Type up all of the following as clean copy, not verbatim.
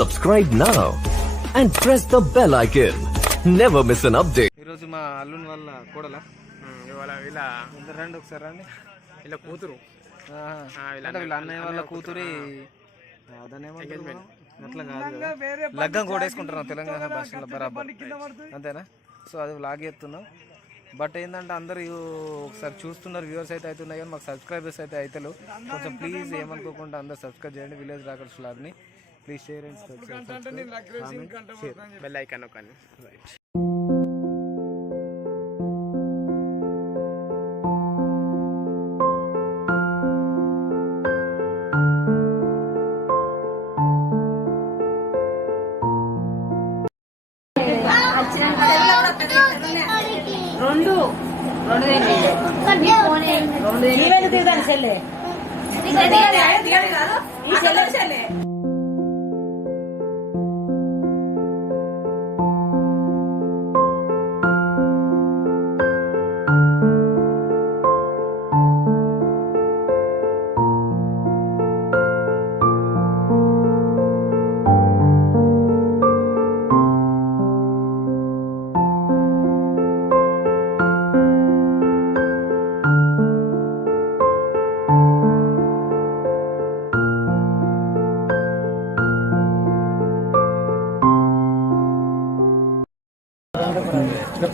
Subscribe now and press the bell icon. Never miss an update. ఈరోజు మా అల్లుని వాళ్ళ కోడల ఇవాళ ఇలా రండి ఒకసారి రండి. ఇలా కూతురు వీళ్ళ అన్నయ్య వాళ్ళ కూతురి అట్లా కాదు కదా, లగ్గం కూడా వేసుకుంటున్నాం తెలంగాణ భాషలో బరాబర్, అంతేనా? సో అది లాగ్ ఎత్తున్నాం. బట్ ఏంటంటే అందరూ ఒకసారి చూస్తున్నారు, వ్యూవర్స్ అయితే అవుతున్నాయి కానీ మాకు సబ్స్క్రైబర్స్ అయితే అవుతలేవు. కొంచెం ప్లీజ్ ఏమనుకోకుండా అందరు సబ్స్క్రైబ్ చేయండి విలేజ్ రాకర్స్ వ్లాగ్ని. Please share and subscribe, bell icon నొక్కండి. రైట్.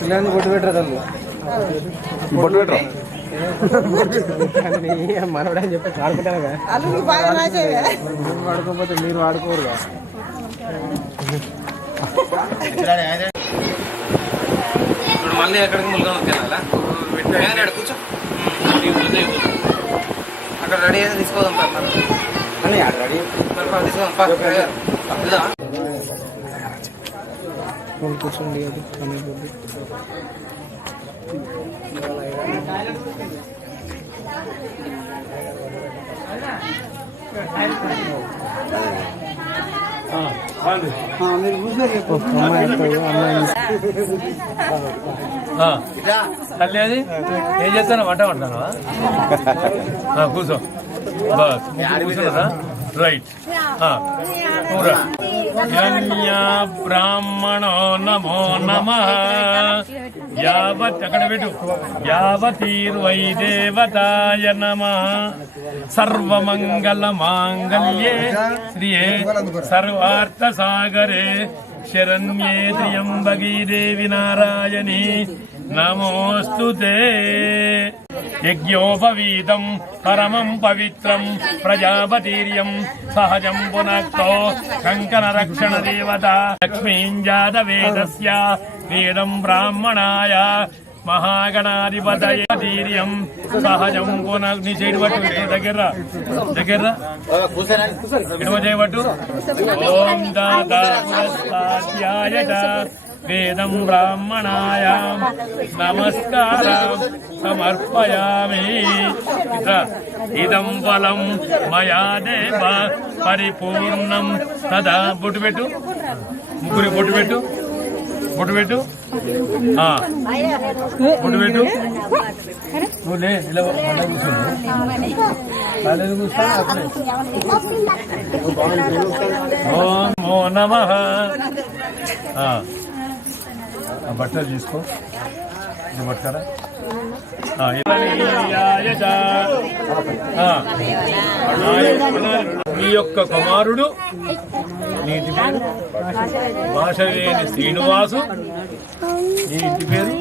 పిల్లల్ని బొట్టు పెట్టరా తల్లి, బొట్టు పెట్టరా మనవడా అని చెప్పి వాడుకుంటాను కదా, వాడుకోకపోతే మీరు వాడుకోరుగా. ఇప్పుడు మళ్ళీ ఎక్కడికి ముల్గా తినాలా? కూర్చో, అక్కడ రెడీ అయితే తీసుకోదాం. రెడీ తీసుకోదాం, కూర్చోండి. అది అనేకొద్ది తల్లి అది ఏం చేస్తాను, వంట వంటాను. కూర్చో, కూర్చున్నారా? రైట్. బ్రాహ్మణో నమో నమః. యావత్ అక్కడ పెట్టు. యావతీర్వై దేవతాయ నమః. సర్వమంగళ మాంగళ్యే శ్రియే సర్వార్థ సాగరే శరణ్యే త్ర్యంబకీ దేవి నారాయణి నమోస్తుతే. యజ్ఞోపవీతం పరమం పవిత్రం ప్రజాపతిర్యం సహజం పునక్తో కంకణ రక్షణ దేవత లక్ష్మీం జాత వేదస్య వేదం బ్రాహ్మణాయ మహాగణాధిపతయ తీర్యం సహజం పునః. నీ చేడు పట్టు, దగ్గర దగ్గర ఇడవ చేయబట్టు. ఓం దాతాధ్యాయ వేదం బ్రాహ్మణాయ నమస్కారం సమర్పయామి. ఇదం ఫలం మయా దేవ పరిపూర్ణం తదా. బొట్టు పెట్టు, ముగ్గురి బొట్టు పెట్టు, బొట్టు పెట్టు, బొట్టు పెట్టు. నువ్వు లే, ఇలా కూర్చోండి, కాలేదు కూర్చో. ఓం నమో నమః. బట్టలు తీసుకో, ఇది పట్టుకరా. మీ యొక్క కుమారుడు, నీ ఇంటి పేరు భాషవేని శ్రీనివాసు, నీ ఇంటి పేరు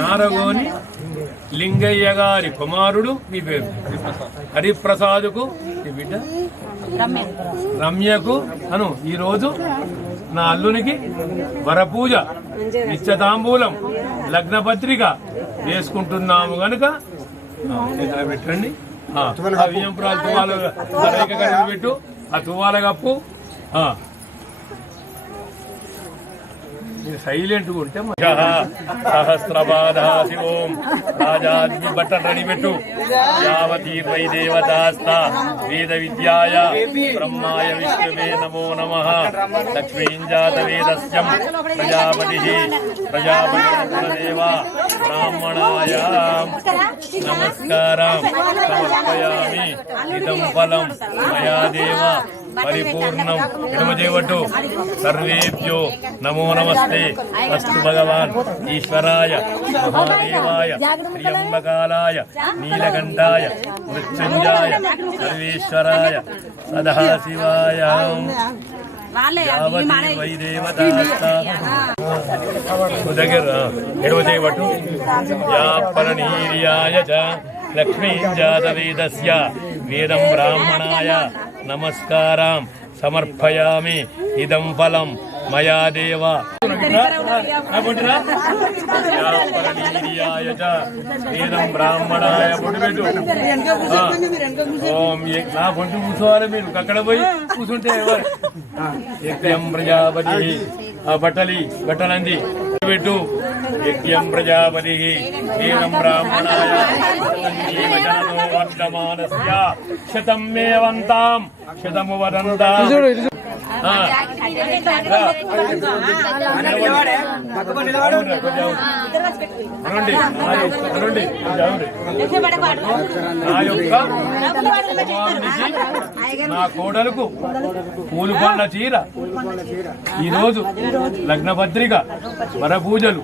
నారగోని లింగయ్య గారి కుమారుడు, మీ పేరు హరిప్రసాద్కు, నీ బిడ్డ రమ్యకు అను. ఈరోజు నా అల్లునికి వరపూజ, నిత్యతాంబూలం, లగ్నపత్రిక వేసుకుంటున్నాము గనుక పెట్టండి. వియంపురాలు తువాల పెట్టు, ఆ తువాల కప్పు. సైలెంట్ ఉంటే సహస్రపాదా శివోం రాజాద్మి బట్టలు రెడీ పెట్టు. యావతీర్వై దేవతాస్త వేద విద్యాయ బ్రహ్మాయ విష్ణువే నమో నమః. లక్ష్మీం జాత వేదస్యం ప్రజాపతి ప్రజాపతిదేవ బ్రాహ్మణాయ నమస్కారం సమర్పయామి. ఇదం ఫలం మయా దేవ పరిపూర్ణం ఎడమ చేయబట్టు సర్వేభ్యో నమో నమస్తే అస్తు భగవాన్ ఈశ్వరాయ మహాదేవాయ త్ర్యంబకాలాయ నీలకంఠాయ మృత్యుంజాయ సర్వేశ్వరాయ సదాశివాయ దగ్గర ఎడమ చేయబట్టు యాపరనీర్యాయ చ లక్ష్మీం జాతవేదస్య వేదం బ్రాహ్మణాయ నమస్కారం సమర్పయామి ఇదం ఫలం మయా దేవ వేదం బ్రాహ్మణాయ పొట్టు ఓం నా పొట్టు కూర్చోవాలి మీరు అక్కడ పోయి కూర్చుంటే యజ్ఞం ప్రజాపతి బట్టలంది పెట్టు యజ్ఞం ప్రజాపతి వేదం బ్రాహ్మణాయ వర్తమానస్య శతం మేవంతాం శతము వదంతాం నా కోడలకు పూలు పండ్ల చీర ఈరోజు లగ్న పత్రిక వరపూజలు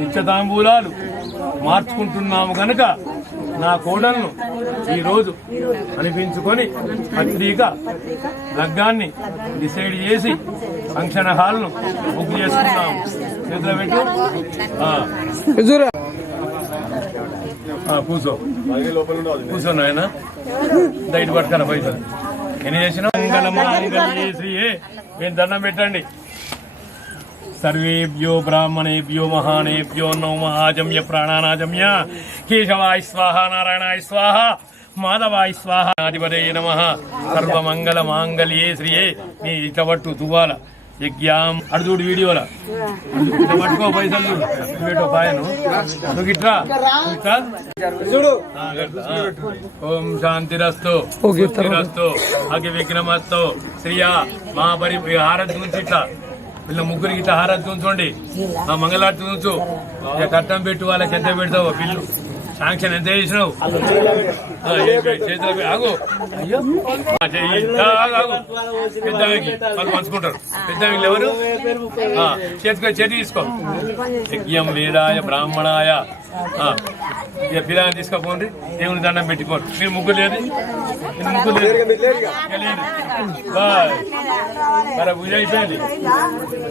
నిత్యతాంబూలాలు మార్చుకుంటున్నాము గనక నా కోడలను ఈరోజు అనిపించుకొని పత్రిక లగ్గాన్ని డిసైడ్ చేసి ఫంక్షన్ హాల్ను బుక్ చేసుకున్నాము. చేతిలో పెట్టు కూర్చోను ఆయన దయటి పట్టుకన పైసలు ఎన్ని చేసిన మంగళమాంగళ్యే మీరు దండం పెట్టండి. సర్వేభ్యో బ్రాహ్మణేభ్యో మహానేభ్యో నౌమహాజమ్య ప్రాణానాజమ్య కేశవాయ స్వాహ నారాయణాయ స్వాహ మాధవాయ స్వాహ అధిపతే నమః సర్వమంగళ మాంగళ్యే శ్రీయే. నీ ఇట్లా పట్టు తువ్వాల యజ్ఞం అడు చూడు వీడియోలా పట్టుకో పైసలు చూడు పాయను నువ్వు ఇట్లా ఓం శాంతిరస్తు శాంతిరస్తు అగ్ని విఘ్నమస్తు శ్రీయా మహాపరి హారతి నుంచి ఇట్లా వీళ్ళ ముగ్గురికి ఇట్లా హారతి ఉంచండి. ఆ మంగళారతి ఉంచు ఇక కట్టం పెట్టు వాళ్ళకి ఎంత పెడతావు బిల్లు శాంక్షన్ ఎంత చేసినావు చేతిలో ఆగు పెద్దవికి వాళ్ళు పంచుకుంటారు. పెద్దవికి ఎవరు చేతి తీసుకో. యజ్ఞం వేదాయ బ్రాహ్మణాయ ఇక పిల్లల్ని తీసుకోపోండి దేవుని దండం పెట్టుకోండి. మీరు ముగ్గురు లేదు ముగ్గురు లేదు మరి పూజ అయిపోయింది.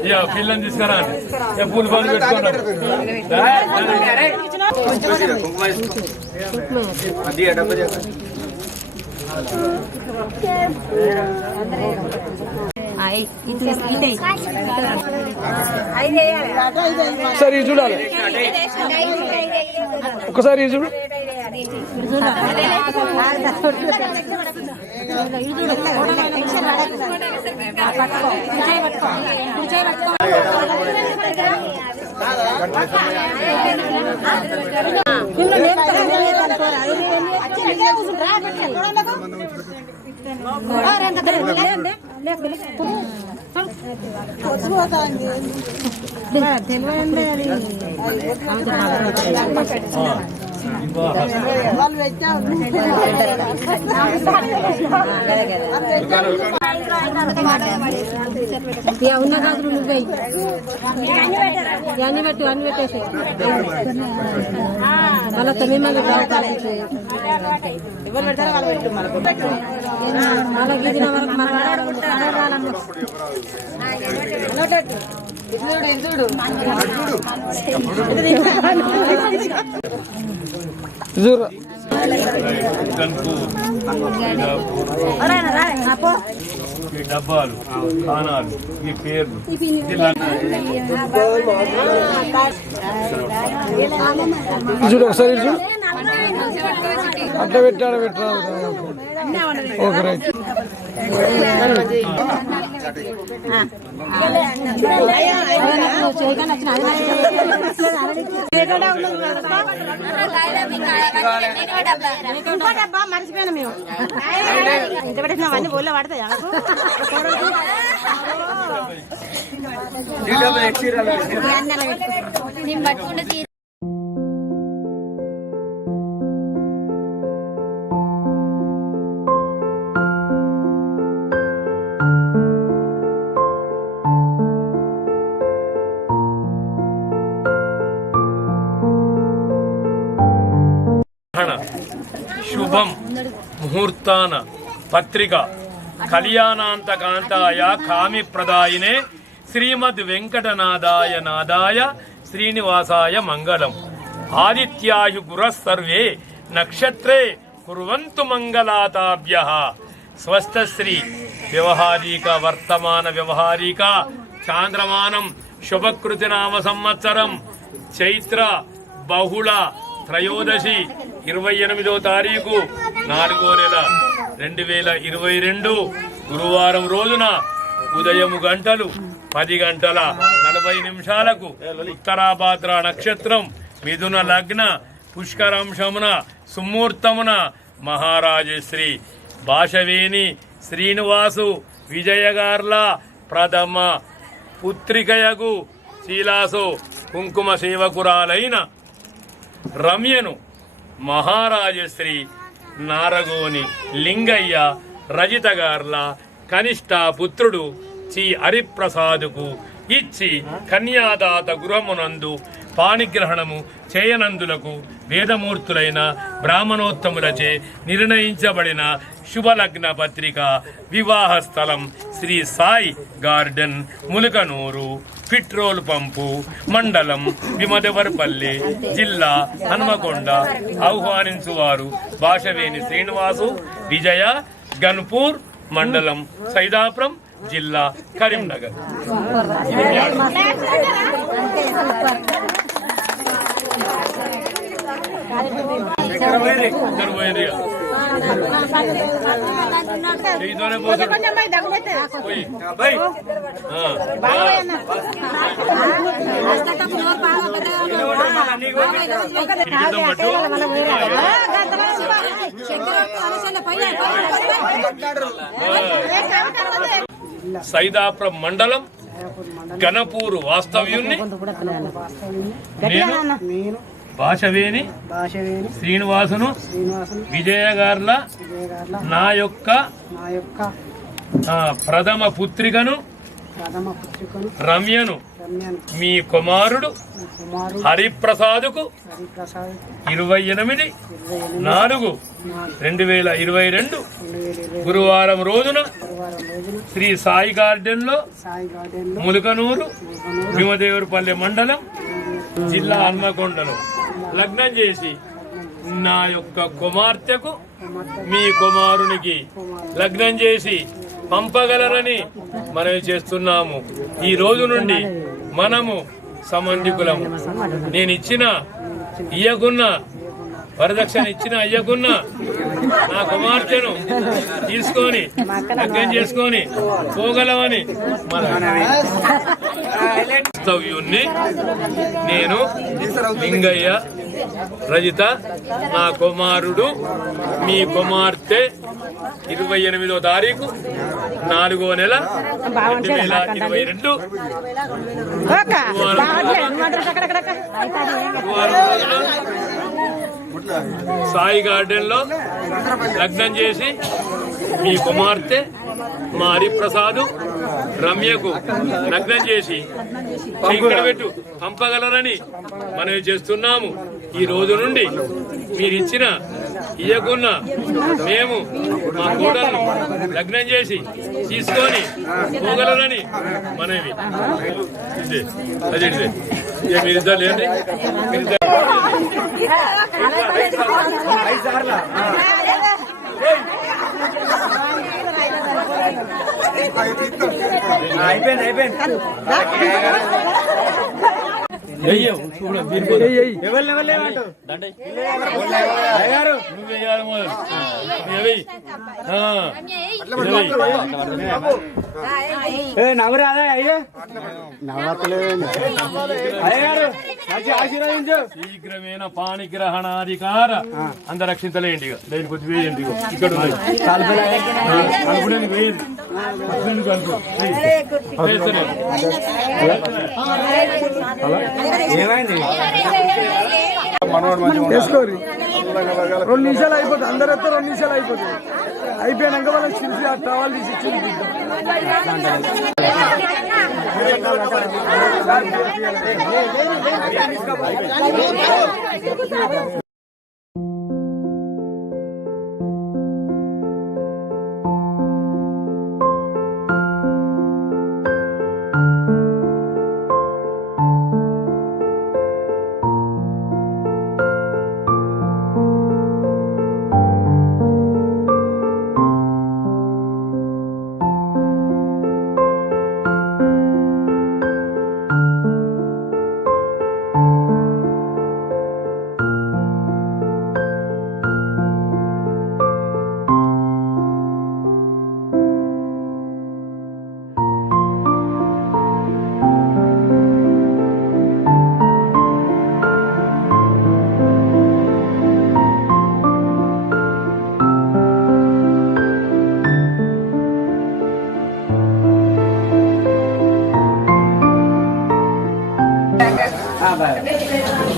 ఇక పిల్లల్ని తీసుకురా ఇక పూలు పనులు పెట్టుకున్నారు. ఒకసారి చూడాలి ఒకసారి చూడు ఉన్న కాదు నువ్వే అన్ని పెట్టు అన్ని పెట్టేసి మళ్ళీ 9 మంది మళ్ళీ గిదిన వరకు ఈ డబ్బాలు కానాలు ఈ పేర్లు చూడు ఒకసారి చూడు అట్లా పెట్టాడు పెట్టాడు ఓకే రైట్ మర్చిపోయినా మేము ఇంత పెట్టిన అన్ని బోల్లో పడతాయా పట్టుకుంటే శుభం ముహూర్తాన పత్రిక కళ్యాణాంతకాంతాయ కామి ప్రదాయినే శ్రీమద్ వెంకటనాథాయ నాదాయ శ్రీనివాసాయ మంగళం. ఆదిత్యాయు గురస్సర్వే నక్షత్రే కుర్వంతు మంగళాతాభ్యః. స్వస్థశ్రీ వ్యవహారిక వర్తమాన వ్యవహారిక చాంద్రమానం శుభకృతి నామ సంవత్సరం చైత్ర బహుళ త్రయోదశి 28వ తారీఖు 4వ నెల 2022 గురువారం రోజున ఉదయం 10:40 ఉత్తరాభాద్ర నక్షత్రం మిథున లగ్న పుష్కరాంశమున సుముహూర్తమున మహారాజశ్రీ భాషవేణి శ్రీనివాసు విజయగార్ల ప్రథమ పుత్రికయగు శీలాసు కుంకుమ సేవకురాలైన రమ్యను మహారాజశ్రీ నారగోని లింగయ్య రజితగార్ల కనిష్ట పుత్రుడు శ్రీ హరిప్రసాదుకు ఇచ్చి కన్యాదాత గృహమునందు పాణిగ్రహణము చేయనందులకు వేదమూర్తులైన బ్రాహ్మణోత్తములచే నిర్ణయించబడిన శుభలగ్న పత్రిక వివాహ స్థలం Shri Sai garden Mulakanur petrol pump మండలం విమదవర్పల్లి జిల్లా హనుమకొండ. ఆహ్వానించువారు భాషవేణి శ్రీనివాసు విజయ గన్పూర్ మండలం సైదాపురం జిల్లా కరీంనగర్. సైదాపురం మండలం గణపూరు వాస్తవ్యుణ్ణి నేను భాషవేణి శ్రీనివాసును విజయగార్ల నా యొక్క ప్రథమ పుత్రికను రమ్యను మీ కుమారుడు హరిప్రసాదుకు 28/4/2022 గురువారం రోజున శ్రీ సాయి గార్డెన్ లో ములకనూరు భీమదేవరపల్లి మండలం జిల్లా హన్మకొండలో లగ్నం చేసి నా యొక్క కుమార్తెకు మీ కుమారునికి లగ్నం చేసి పంపగలరని మనవి చేస్తున్నాము. ఈ రోజు నుండి మనము సంబంధికులము. నేను ఇచ్చిన ఇయ్యకున్న వరదక్షిణ ఇచ్చిన అయ్యకున్న నా కుమార్తెను తీసుకొని లగ్నం చేసుకొని పోగలమని వాస్తవ్యుణ్ణి నేను లింగయ్య రజిత నా కుమారుడు మీ కుమార్తె 28వ తారీఖు 4వ నెల 2022 సాయి గార్డెన్ లో లగ్నం చేసి మీ కుమార్తె మా హరిప్రసాదు రమ్యకు లగ్నం చేసి ఇక్కడ పెట్టు పంపగలరని మనవి చేస్తున్నాము. ఈ రోజు నుండి మీరిచ్చిన ఇయ్యకున్న మేము మా కోడలను లగ్నం చేసి తీసుకొని పోగలరని మనవి. అదే మీరిద్దరు లేండి. శీఘ్రమైన పాణిగ్రహణాధికార అందరక్షించలేండి. దాని కొద్ది వేయండి. ఇక్కడ వేసుకోరి 2 నిమిషాలు అయిపోతుంది. అందరితో 2 నిమిషాలు అయిపోతుంది. అయిపోయాక వాళ్ళకి చిలిపి ఆ టవాల్ తీసి చిలిపి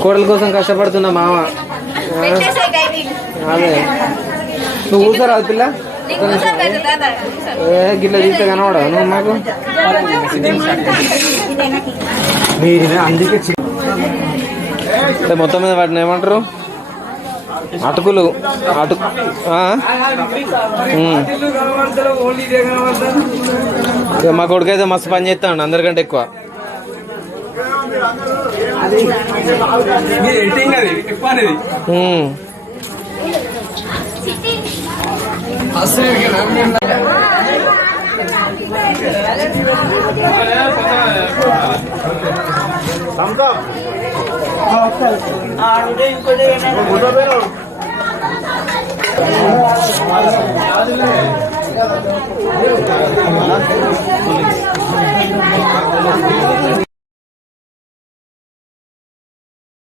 కోడల కోసం కష్టపడుతున్నా మామ. అదే నువ్వు కూర్చోరాదు పిల్ల, గిట్లా చూస్తే కనబడవు నువ్వు మాకు. అందుకే మొత్తం మీద వాటిని ఏమంటారు, అటుకులు. మా కొడుకైతే మస్తు పని చేస్తాడు అందరికంటే ఎక్కువ.